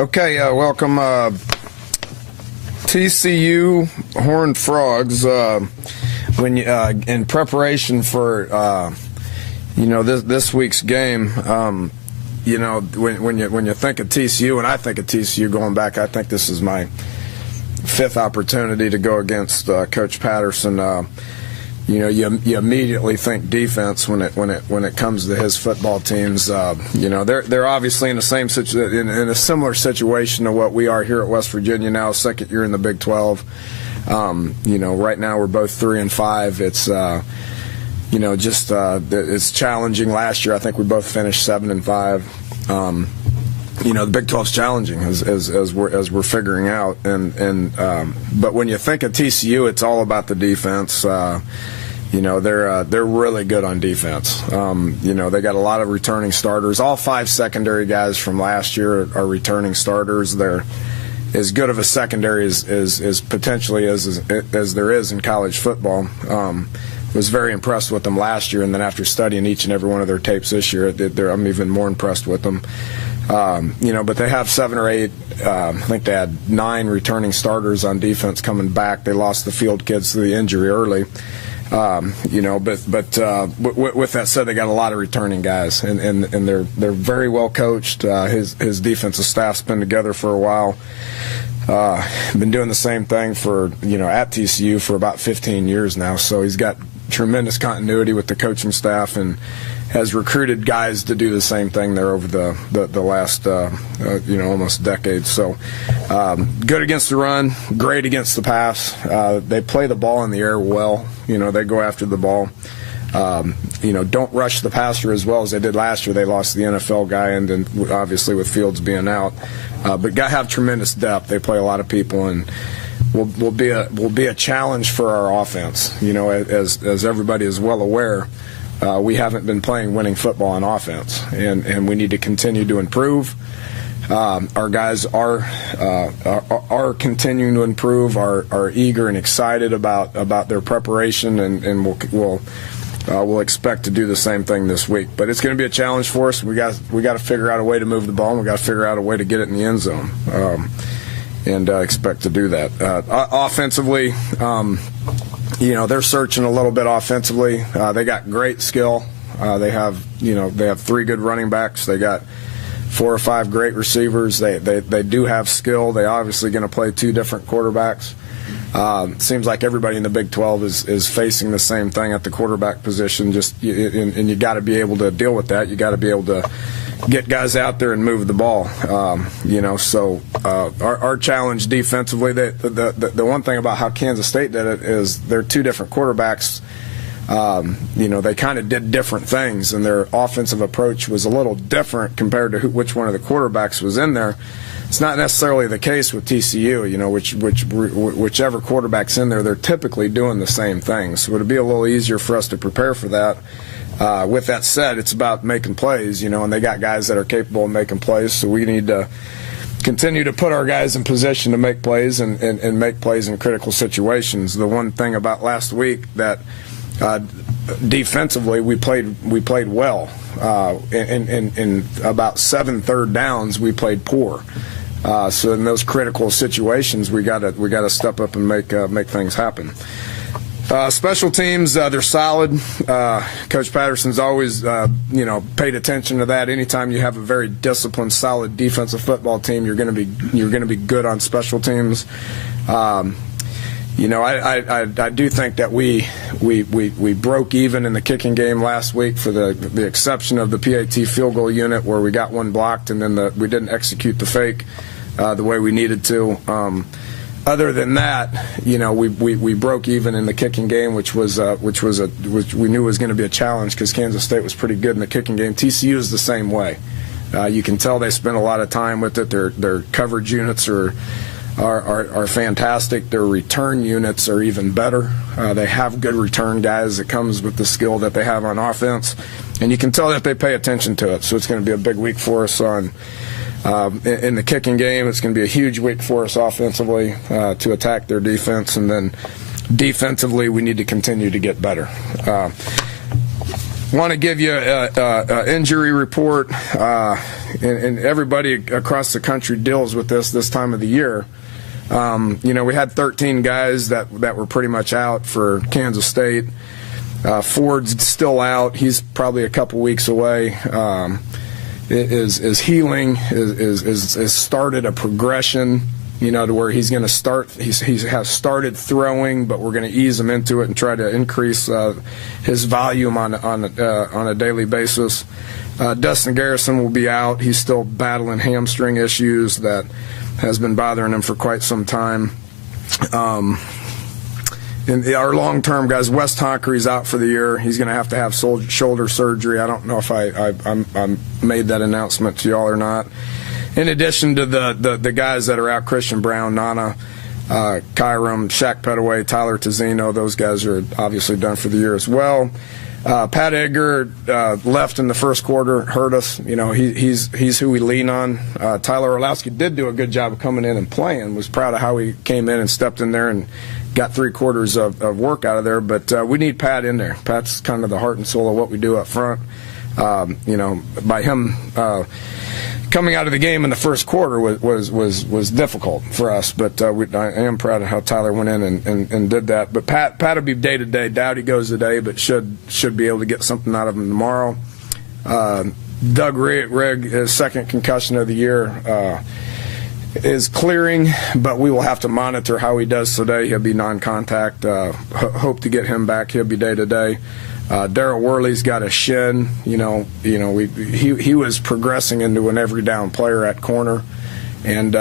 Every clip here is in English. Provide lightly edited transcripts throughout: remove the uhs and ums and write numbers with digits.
Okay, welcome TCU Horned Frogs. When you, in preparation for this week's game, when you think of TCU, and I think of TCU going back, I think this is my fifth opportunity to go against Coach Patterson. You immediately think defense when it comes to his football teams. They're obviously in the same in a similar situation to what we are here at West Virginia now, second year in the Big 12. Right now we're both 3-5. It's it's challenging. Last year I think we both finished 7-5. The Big 12's challenging as we're figuring out, but when you think of TCU, it's all about the defense. They're really good on defense. They got a lot of returning starters. All 5 secondary guys from last year are returning starters. They're as good of a secondary as potentially as there is in college football. Was very impressed with them last year, and then after studying each and every one of their tapes this year, I'm even more impressed with them. But they have 7 or 8. I think they had 9 returning starters on defense coming back. They lost the field kids to the injury early. With that said, they got a lot of returning guys, and they're very well coached. His defensive staff's been together for a while. Been doing the same thing for at TCU for about 15 years now. So he's got tremendous continuity with the coaching staff and has recruited guys to do the same thing there over the last almost decade. So good against the run, great against the pass. They play the ball in the air well. They go after the ball. Don't rush the passer as well as they did last year. They lost the NFL guy, and then obviously with Fields being out. But got to have tremendous depth. They play a lot of people, and will be a challenge for our offense. As everybody is well aware. We haven't been playing winning football on offense, and we need to continue to improve. Our guys are continuing to improve, are eager and excited about their preparation, and we'll expect to do the same thing this week. But it's going to be a challenge for us. We got to figure out a way to move the ball, and we got to figure out a way to get it in the end zone, and expect to do that. Offensively. They're searching a little bit offensively. They got great skill. They have 3 good running backs. They got 4 or 5 great receivers. They do have skill. They obviously going to play 2 different quarterbacks. Seems like everybody in the Big 12 is facing the same thing at the quarterback position. And you got to be able to deal with that. You got to be able to get guys out there and move the ball. So our challenge defensively, the one thing about how Kansas State did it is they're 2 different quarterbacks. They kind of did different things, and their offensive approach was a little different compared to which one of the quarterbacks was in there. It's not necessarily the case with TCU. Whichever quarterback's in there, they're typically doing the same things. So it'd be a little easier for us to prepare for that. With that said, it's about making plays, and they got guys that are capable of making plays, so we need to continue to put our guys in position to make plays and make plays in critical situations. The one thing about last week that defensively we played well. In about 7 third downs, we played poor. So in those critical situations, we gotta step up and make things happen. Special teams, they're solid. Coach Patterson's always, paid attention to that. Anytime you have a very disciplined, solid defensive football team, you're going to be good on special teams. I do think that we broke even in the kicking game last week, for the exception of the PAT field goal unit where we got one blocked and then we didn't execute the fake the way we needed to. Other than that, we broke even in the kicking game, which we knew was going to be a challenge because Kansas State was pretty good in the kicking game. TCU is the same way. You can tell they spent a lot of time with it. Their coverage units are fantastic. Their return units are even better. They have good return guys. It comes with the skill that they have on offense, and you can tell that they pay attention to it. So it's going to be a big week for us in the kicking game. It's going to be a huge week for us offensively to attack their defense, and then defensively we need to continue to get better. Want to give you an injury report. and everybody across the country deals with this time of the year. We had 13 guys that were pretty much out for Kansas State. Ford's still out. He's probably a couple weeks away. Is healing, is started a progression, to where he's going to start. He has started throwing, but we're going to ease him into it and try to increase his volume on a daily basis. Dustin Garrison will be out. He's still battling hamstring issues that has been bothering him for quite some time. And our long-term guys, Wes Tonkery's out for the year. He's going to have shoulder surgery. I don't know if I made that announcement to y'all or not. In addition to the guys that are out, Christian Brown, Nana, Kyram, Shaq Petaway, Tyler Tazzino, those guys are obviously done for the year as well. Pat Edgar left in the first quarter, hurt us. He's who we lean on. Tyler Orlowski did do a good job of coming in and playing. Was proud of how he came in and stepped in there and got 3/4 of work out of there. But we need Pat in there. Pat's kind of the heart and soul of what we do up front. By him coming out of the game in the first quarter was difficult for us. But I am proud of how Tyler went in and did that. But Pat will be day to day. Doubt he goes today, but should be able to get something out of him tomorrow. Doug Rigg, his second concussion of the year, is clearing, but we will have to monitor how he does today. He'll be non-contact. Hope to get him back. He'll be day to day. Darrell Worley's got a shin. He was progressing into an every down player at corner, and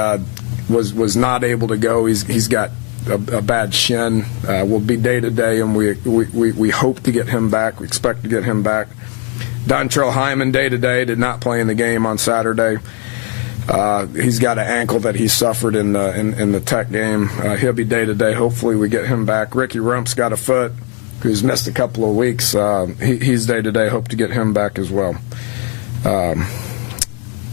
was not able to go. He's got a bad shin. Will be day to day, and we hope to get him back. We expect to get him back. Dontrell Hyman day to day did not play in the game on Saturday. He's got an ankle that he suffered in the Tech game. He'll be day to day. Hopefully we get him back. Ricky Rump's got a foot, who's missed a couple of weeks. He's day to day. Hope to get him back as well.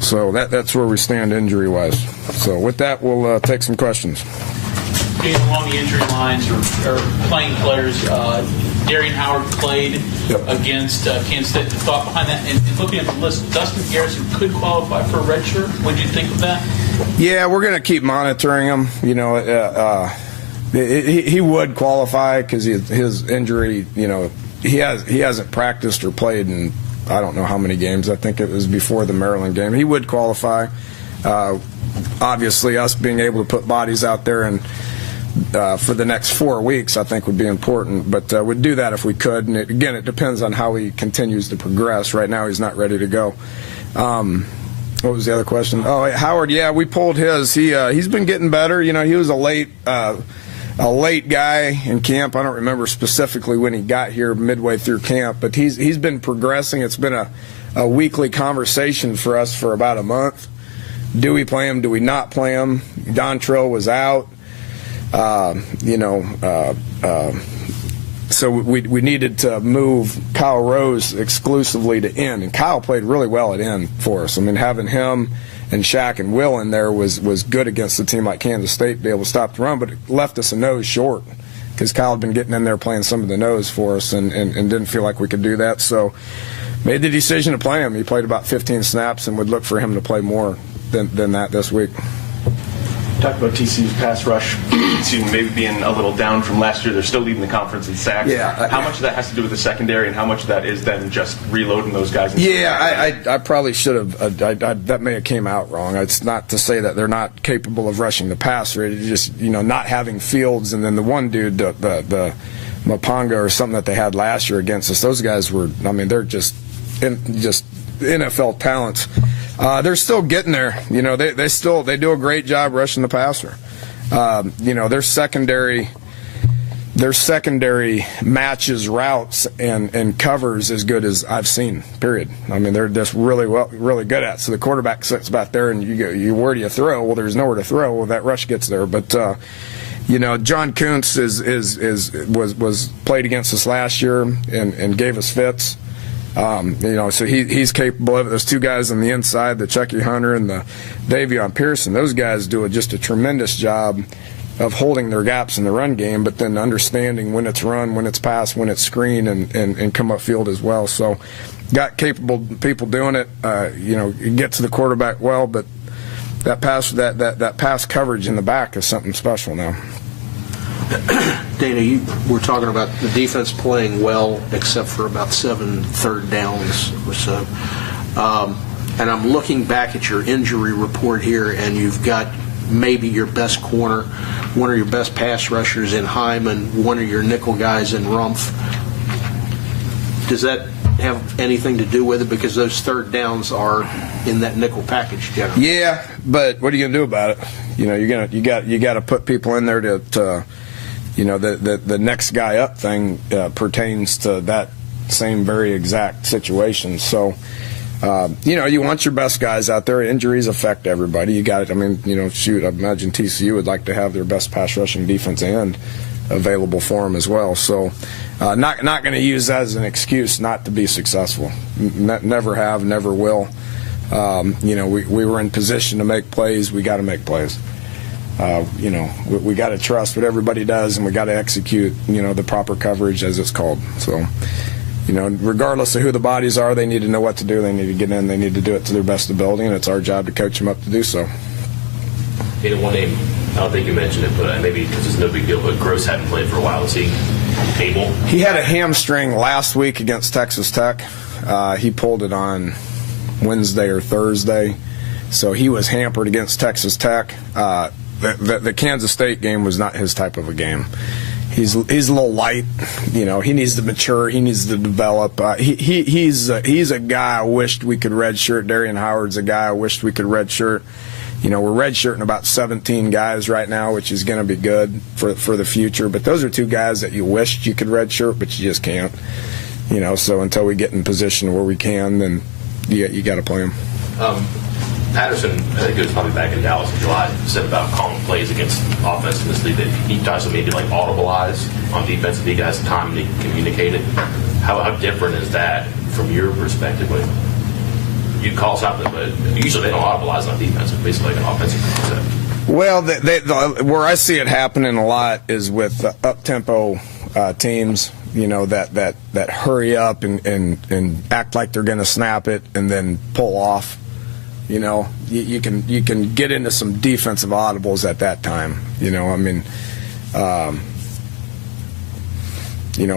So that's where we stand injury wise. So with that, we'll take some questions. Being along the injury lines or playing players, Darian Howard played against Kansas State. The thought behind that, and looking at the list, Dustin Garrison could qualify for a red shirt. What did you think of that? Yeah, we're going to keep monitoring him. He would qualify because his injury. He hasn't practiced or played in I don't know how many games. I think it was before the Maryland game. He would qualify. Obviously, us being able to put bodies out there and. For the next 4 weeks, I think would be important, but we'd do that if we could. And it depends on how he continues to progress. Right now, he's not ready to go. What was the other question? Oh, Howard. Yeah, we pulled his. He's been getting better. He was a late guy in camp. I don't remember specifically when he got here midway through camp, but he's been progressing. It's been a weekly conversation for us for about a month. Do we play him? Do we not play him? Dontrell was out. So we needed to move Kyle Rose exclusively to end, and Kyle played really well at end for us. I mean, having him and Shaq and Will in there was good against a team like Kansas State, be able to stop the run, but it left us a nose short because Kyle had been getting in there playing some of the nose for us and didn't feel like we could do that. So made the decision to play him. He played about 15 snaps and would look for him to play more than that this week. Talked about TCU's pass rush, maybe being a little down from last year. They're still leading the conference in sacks. Yeah. How much of that has to do with the secondary, and how much of that is then just reloading those guys? I probably should have. That may have came out wrong. It's not to say that they're not capable of rushing the passer. It's just not having Fields, and then the one dude, the Mapanga or something that they had last year against us. Those guys were. I mean, they're just NFL talents. They're still getting there. They do a great job rushing the passer. Their secondary matches routes and covers as good as I've seen. Period. I mean, they're just really good at it. So the quarterback sits back there, and you where do you throw? Well, there's nowhere to throw. Well, that rush gets there, but. John Kuntz was played against us last year and gave us fits. So he's capable of it. There's two guys on the inside, the Chucky Hunter and the Davion Pearson. Those guys do just a tremendous job holding their gaps in the run game, but then understanding when it's run, when it's pass, when it's screen, and come upfield as well. So got capable people doing it. You get to the quarterback well, but that pass coverage in the back is something special now. Dana, you were talking about the defense playing well, except for about 7 third downs or so. And I'm looking back at your injury report here, and you've got maybe your best corner, one of your best pass rushers in Hyman, one of your nickel guys in Rumpf. Does that have anything to do with it? Because those third downs are in that nickel package generally. Yeah, but what are you going to do about it? You got to put people in there to the next guy up thing pertains to that same very exact situation. So, you want your best guys out there. Injuries affect everybody. You got it. I mean, shoot, I imagine TCU would like to have their best pass rushing defense end available for them as well. So, not going to use that as an excuse not to be successful. Never have, never will. We were in position to make plays. We got to make plays. We got to trust what everybody does, and we got to execute, the proper coverage as it's called. So, regardless of who the bodies are, they need to know what to do. They need to get in. They need to do it to their best ability, and it's our job to coach them up to do so. One name, I don't think you mentioned it, but maybe because it's no big deal, but Gross hadn't played for a while. Is he able? He had a hamstring last week against Texas Tech. He pulled it on Wednesday or Thursday, so he was hampered against Texas Tech. The Kansas State game was not his type of a game. He's a little light, he needs to mature, he needs to develop. He's a guy I wished we could redshirt. Darian Howard's a guy I wished we could redshirt. We're redshirting about 17 guys right now, which is going to be good for the future. But those are 2 guys that you wished you could redshirt, but you just can't. So until we get in position where we can, then you got to play them. Patterson, I think it was probably back in Dallas in July, said about calling plays against offense in this league that he tries to maybe audibilize on defense if he has time to communicate it. How different is that from your perspective when you call something, but usually they don't audibilize on defense. It's basically like an offensive concept. Well, where I see it happening a lot is with up-tempo teams, that hurry up and act like they're going to snap it and then pull off. You can get into some defensive audibles at that time.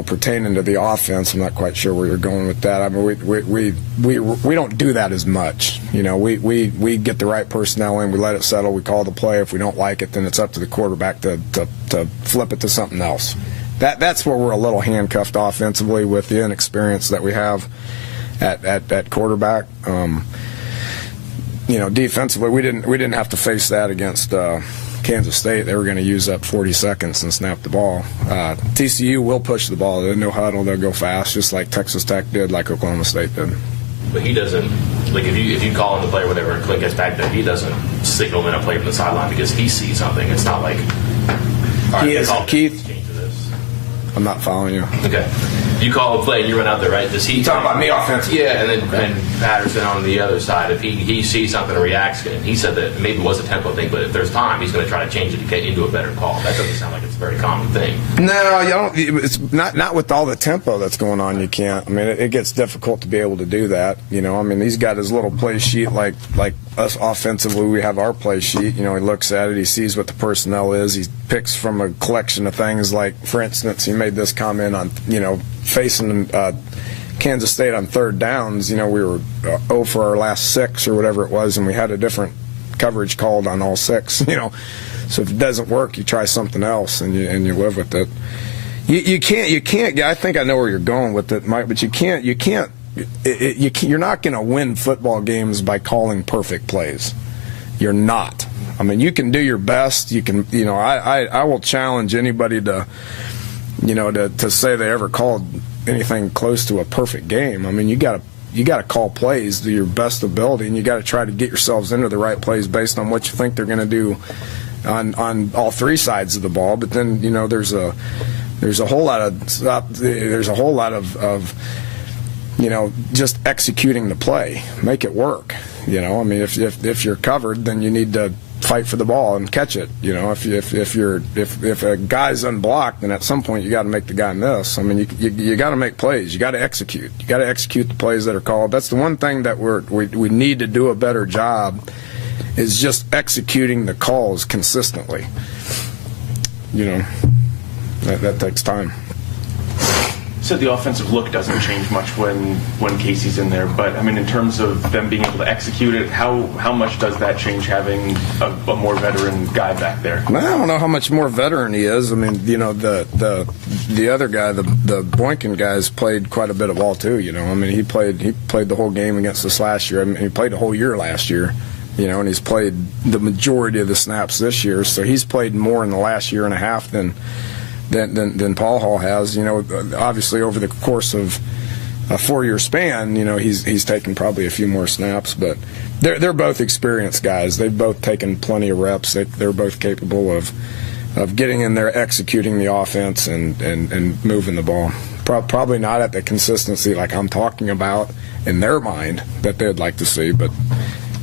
Pertaining to the offense, I'm not quite sure where you're going with that. I mean, we don't do that as much. We get the right personnel in, we let it settle, we call the play. If we don't like it, then it's up to the quarterback to flip it to something else. That's where we're a little handcuffed offensively with the inexperience that we have at quarterback. Defensively, we didn't have to face that against Kansas State. They were going to use up 40 seconds and snap the ball. TCU will push the ball. They're no huddle. They'll go fast, just like Texas Tech did, like Oklahoma State did. But he doesn't, if you call in the play or whatever and Clint gets back there, he doesn't signal in a play from the sideline because he sees something. It's not like, all right, Keith, change to this. I'm not following you. Okay. You call a play and you run out there, right? Does he? You talking about me offensively? Yeah, and Patterson on the other side, if he sees something and reacts, and he said that maybe it was a tempo thing, but if there's time, he's going to try to change it to get into a better call. That doesn't sound like it's a very common thing. No, you don't. It's not with all the tempo that's going on. You can't. I mean, it gets difficult to be able to do that. He's got his little play sheet like us offensively. We have our play sheet. He looks at it. He sees what the personnel is. He picks from a collection of things. Like, for instance, he made this comment on facing Kansas State on third downs. We were 0 for our last 6 or whatever it was, and we had a different coverage called on all 6. So if it doesn't work, you try something else and you live with it. You can't. I think I know where you're going with it, Mike. But you can't. You're not going to win football games by calling perfect plays. You're not. I mean, you can do your best. You can. I will challenge anybody to say they ever called anything close to a perfect game. I mean, you got to call plays to your best ability, and you got to try to get yourselves into the right plays based on what you think they're going to do on all 3 sides of the ball. But then there's a whole lot of just executing the play, make it work. I mean, if you're covered, then you need to fight for the ball and catch it. You know, if a guy's unblocked, then at some point you got to make the guy miss. I mean, you got to make plays. You got to execute. You got to execute the plays that are called. That's the one thing that we need to do a better job, is just executing the calls consistently. You know, that takes time. So the offensive look doesn't change much when Casey's in there, but I mean, in terms of them being able to execute it, how much does that change having a more veteran guy back there? I don't know how much more veteran he is. I mean, you know, the other guy, the Boykin guys, played quite a bit of ball too. You know, I mean, he played the whole game against us last year. I mean, he played the whole year last year. You know, and he's played the majority of the snaps this year. So he's played more in the last year and a half than Paul Hall has. You know, obviously over the course of a 4-year span, you know, he's taken probably a few more snaps, but they're both experienced guys. They've both taken plenty of reps. They're both capable of getting in there, executing the offense, and moving the ball. Probably not at the consistency like I'm talking about in their mind that they'd like to see, but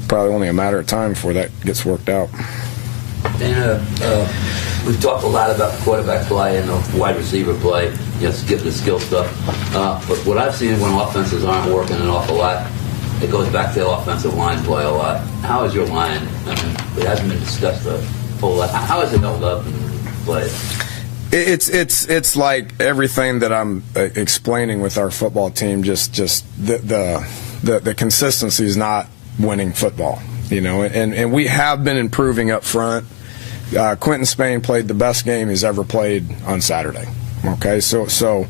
probably only a matter of time before that gets worked out. Dana, we've talked a lot about quarterback play and the wide receiver play, you know, skip the skill stuff. But what I've seen when offenses aren't working an awful lot, it goes back to the offensive line play a lot. How is your line? I mean, it hasn't been discussed a whole lot. How is it held up and played? It's like everything that I'm explaining with our football team. Just the consistency is not winning football, you know, and we have been improving up front. Quentin Spain played the best game he's ever played on Saturday. Okay, so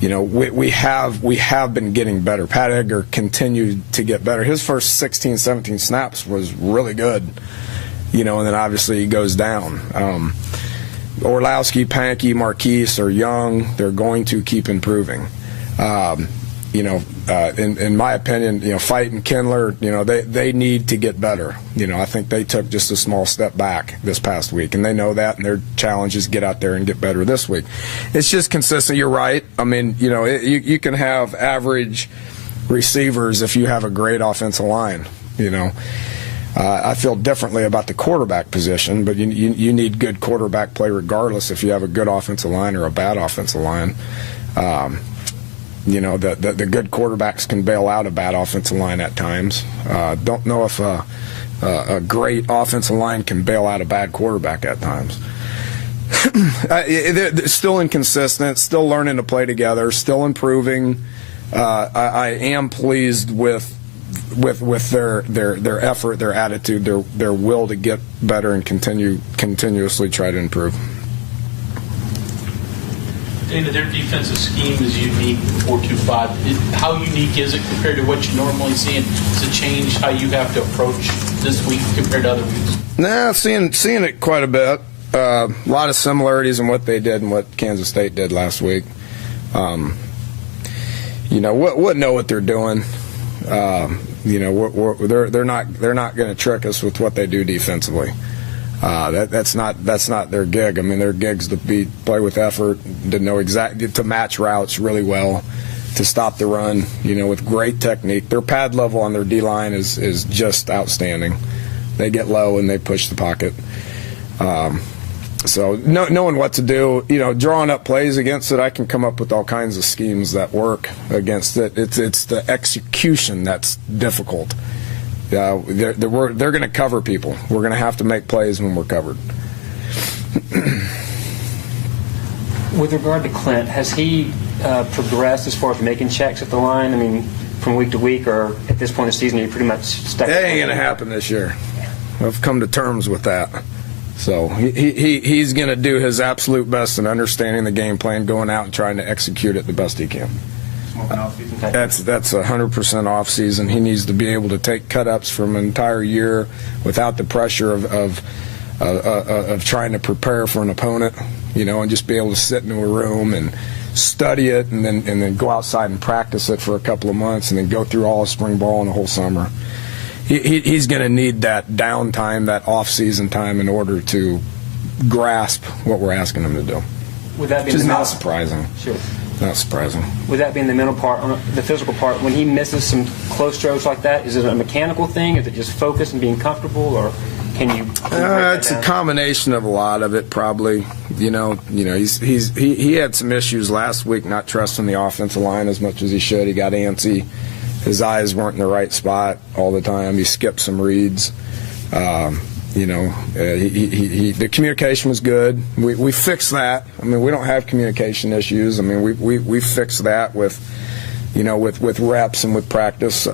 you know, we have been getting better. Pat Edgar continued to get better. His first 16, 17 snaps was really good, you know, and then obviously he goes down. Orlowski, Pankey, Marquise are young. They're going to keep improving. You know, in my opinion, you know, Fight and Kindler, you know, they need to get better. You know, I think they took just a small step back this past week, and they know that, and their challenge is get out there and get better this week. It's just consistent. You're right. I mean, you know, you can have average receivers if you have a great offensive line, you know. I feel differently about the quarterback position, but you need good quarterback play regardless if you have a good offensive line or a bad offensive line. You know, the good quarterbacks can bail out a bad offensive line at times. Don't know if a great offensive line can bail out a bad quarterback at times. They're still inconsistent, still learning to play together, still improving. I am pleased with their effort, their attitude, their will to get better and continuously try to improve. Dana, their defensive scheme is unique, 4-2-5. How unique is it compared to what you normally see? And does it change how you have to approach this week compared to other weeks? Nah, seeing it quite a bit. A lot of similarities in what they did and what Kansas State did last week. You know, we'll know what they're doing. You know, they're not going to trick us with what they do defensively. That's not their gig. I mean, their gig's to play with effort, to know to match routes really well, to stop the run. You know, with great technique. Their pad level on their D line is just outstanding. They get low and they push the pocket. So knowing what to do, you know, drawing up plays against it, I can come up with all kinds of schemes that work against it. It's the execution that's difficult. They're going to cover people. We're going to have to make plays when we're covered. With regard to Clint, has he progressed as far as making checks at the line? I mean, from week to week, or at this point in the season, are you pretty much stuck? That ain't going to happen this year. I've come to terms with that. So he's going to do his absolute best in understanding the game plan, going out and trying to execute it the best he can. That's 100% off season. He needs to be able to take cut-ups from an entire year without the pressure of trying to prepare for an opponent, you know, and just be able to sit in a room and study it and then go outside and practice it for a couple of months and then go through all of spring ball and the whole summer. He's going to need that downtime, that off-season time, in order to grasp what we're asking him to do. Would that be which is not surprising. Sure. Not surprising. Would that be in the mental part, the physical part? When he misses some close throws like that, is it a mechanical thing? Is it just focus and being comfortable, or? Can you? It's a combination of a lot of it, probably. He had some issues last week, not trusting the offensive line as much as he should. He got antsy. His eyes weren't in the right spot all the time. He skipped some reads. The communication was good. We fixed that. I mean, we don't have communication issues. I mean, we fixed that with reps and with practice.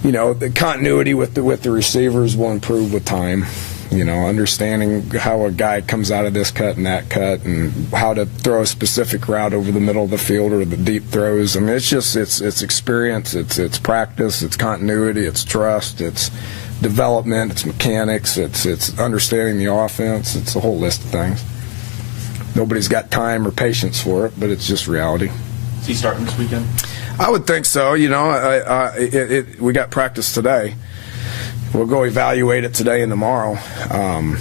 The continuity with the receivers will improve with time. Understanding how a guy comes out of this cut and that cut, and how to throw a specific route over the middle of the field or the deep throws. I mean, it's experience, it's practice, it's continuity, it's trust, it's development, it's mechanics, it's understanding the offense. It's a whole list of things. Nobody's got time or patience for it, but it's just reality. Is he starting this weekend? I would think so. We got practice today. We'll go evaluate it today and tomorrow. I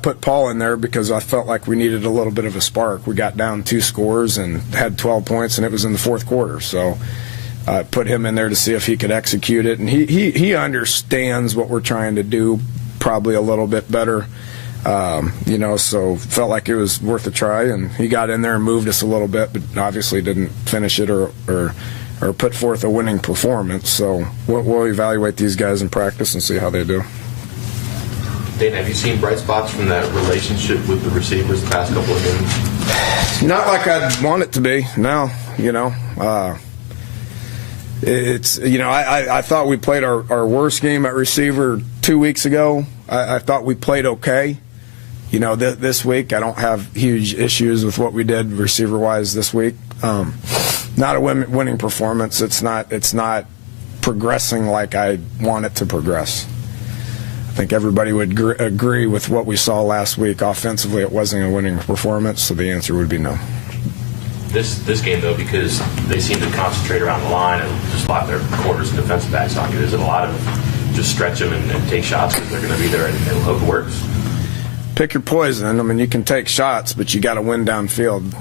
put Paul in there because I felt like we needed a little bit of a spark. We got down 2 scores and had 12 points, and it was in the fourth quarter. So I put him in there to see if he could execute it. And he understands what we're trying to do probably a little bit better. So felt like it was worth a try, and he got in there and moved us a little bit, but obviously didn't finish it or put forth a winning performance. So we'll evaluate these guys in practice and see how they do. Dana, have you seen bright spots from that relationship with the receivers the past couple of games? Not like I'd want it to be. No, I thought we played our worst game at receiver 2 weeks ago. I thought we played okay. This week I don't have huge issues with what we did receiver-wise this week. Not a winning performance. It's not progressing like I want it to progress. I think everybody would agree with what we saw last week. Offensively, it wasn't a winning performance, so the answer would be no. This game, though, because they seem to concentrate around the line and just lock their corners and defensive backs on you, is it a lot of just stretch them and take shots because they're going to be there and hope it works? Pick your poison. I mean, you can take shots, but you got to win downfield.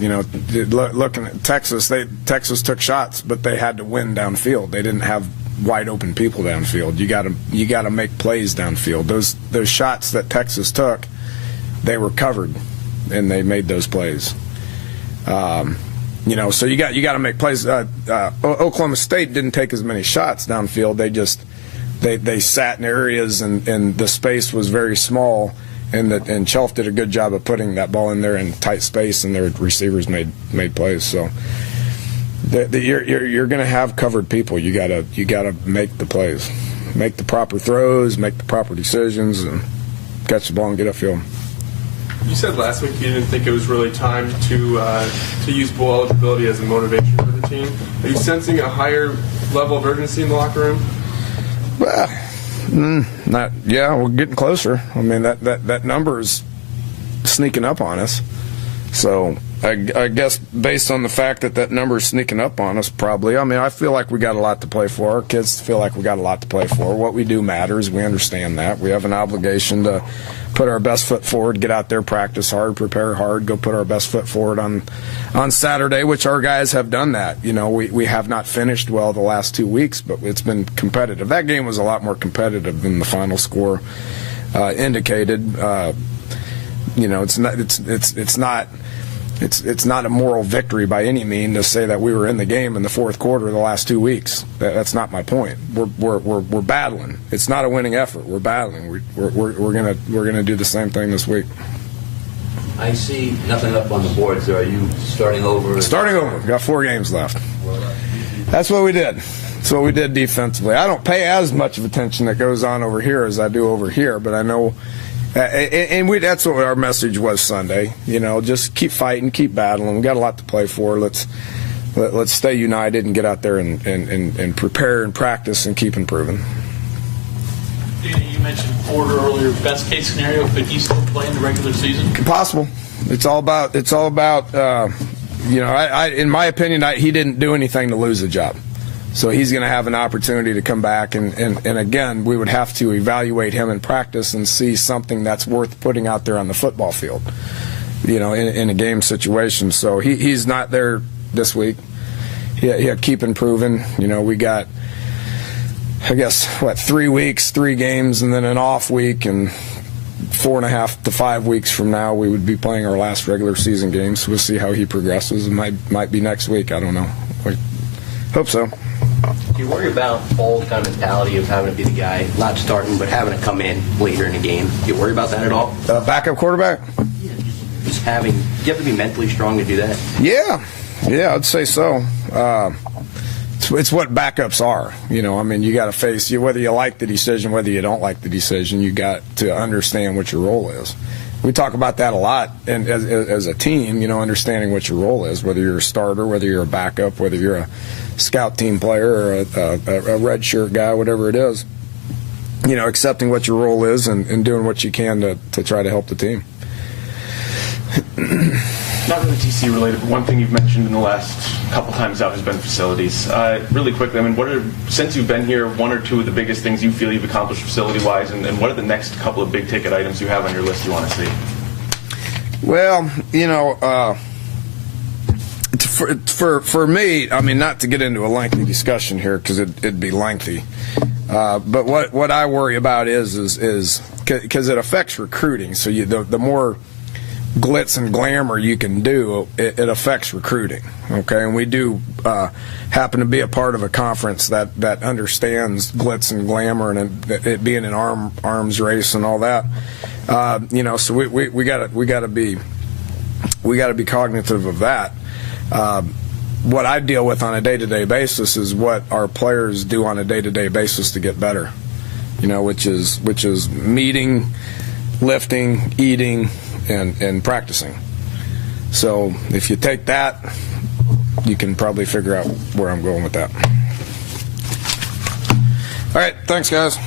Looking at Texas, Texas took shots, but they had to win downfield. They didn't have wide open people downfield. You got to make plays downfield. Those shots that Texas took, they were covered, and they made those plays. So you got to make plays. Oklahoma State didn't take as many shots downfield. They sat in areas and the space was very small. And Chelf did a good job of putting that ball in there in tight space, and their receivers made plays. So you're going to have covered people. You gotta make the plays, make the proper throws, make the proper decisions, and catch the ball and get upfield. You said last week you didn't think it was really time to use bowl eligibility as a motivation for the team. Are you sensing a higher level of urgency in the locker room? Well, we're getting closer. I mean, that number is sneaking up on us. So I guess based on the fact that number is sneaking up on us, probably. I mean, I feel like we got a lot to play for. Our kids feel like we got a lot to play for. What we do matters. We understand that. We have an obligation to put our best foot forward, get out there, practice hard, prepare hard, go put our best foot forward on Saturday, which our guys have done that. We have not finished well the last 2 weeks, but it's been competitive. That game was a lot more competitive than the final score indicated. It's not a moral victory by any means to say that we were in the game in the fourth quarter the last 2 weeks. That's not my point. We're battling. It's not a winning effort. We're battling. We're gonna do the same thing this week. I see nothing up on the board. So are you starting over? Starting over. We've got 4 games left. That's what we did. That's what we did defensively. I don't pay as much of attention that goes on over here as I do over here, but I know. That's what our message was Sunday. Just keep fighting, keep battling. We got a lot to play for. Let's stay united and get out there and prepare and practice and keep improving. Dana, you mentioned Porter earlier. Best case scenario, could he still play in the regular season? Possible. It's all about. In my opinion, he didn't do anything to lose the job. So he's going to have an opportunity to come back, and again, we would have to evaluate him in practice and see something that's worth putting out there on the football field, in a game situation. So he's not there this week. He'll keep improving. We got I guess, 3 weeks, 3 games, and then an off week, and 4.5 to 5 weeks from now, we would be playing our last regular season game. So we'll see how he progresses. It might be next week. I don't know. I hope so. Do you worry about Paul's kind of mentality of having to be the guy, not starting, but having to come in later in the game? Do you worry about that at all? Backup quarterback? Just having, do you have to be mentally strong to do that? Yeah, I'd say so. It's what backups are. I mean, you got to face you, whether you like the decision, whether you don't like the decision. You got to understand what your role is. We talk about that a lot, and as a team, understanding what your role is, whether you're a starter, whether you're a backup, whether you're a scout team player or a red shirt guy, whatever it is. Accepting what your role is and doing what you can to try to help the team. Not really TC related, but one thing you've mentioned in the last couple times out has been facilities. Really quickly, I mean, since you've been here, one or two of the biggest things you feel you've accomplished facility-wise, and what are the next couple of big-ticket items you have on your list you want to see? Well, for me, I mean, not to get into a lengthy discussion here because it'd be lengthy, but what I worry about is because it affects recruiting. So the more glitz and glamour you can do, it affects recruiting. Okay, and we do happen to be a part of a conference that understands glitz and glamour and it being an arms race and all that. So we got to be cognitive of that. What I deal with on a day-to-day basis is what our players do on a day-to-day basis to get better. Which is meeting, lifting, eating, and practicing. So if you take that, you can probably figure out where I'm going with that. All right, thanks, guys.